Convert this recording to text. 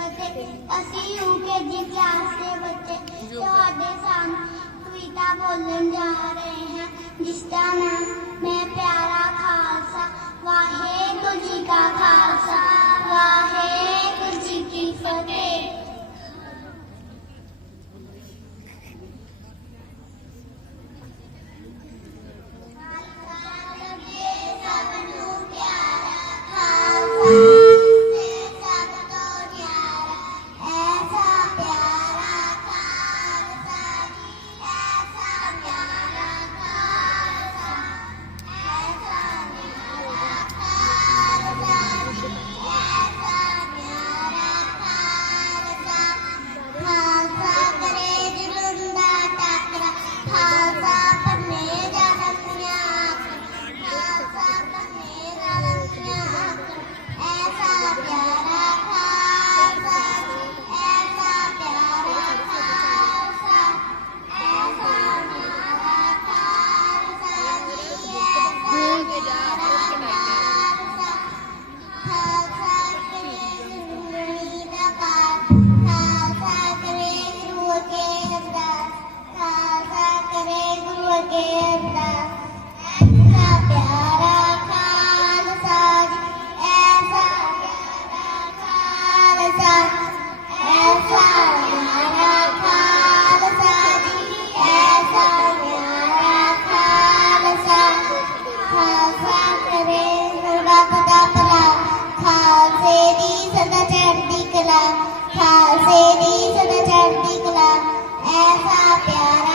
ਫਤਿਹ ਅਸੀਂ UKG class ਦੇ ਬੱਚੇ ਤੁਹਾਡੇ ਸਾਹਮਣੇ ਕਵਿਤਾ ਬੋਲਣ ਜਾ ਰਹੇ ਹਾਂ ਜਿਸ ਦਾ ਨਾਮ ਮੈਂ ਪਿਆਰਾ ਖਾਲਸਾ ਵਾਹਿਗੁਰੂ ਜੀ ਕਾ ਖਾਲਸਾ ਵਾਹਿਗੁਰੂ essa piara.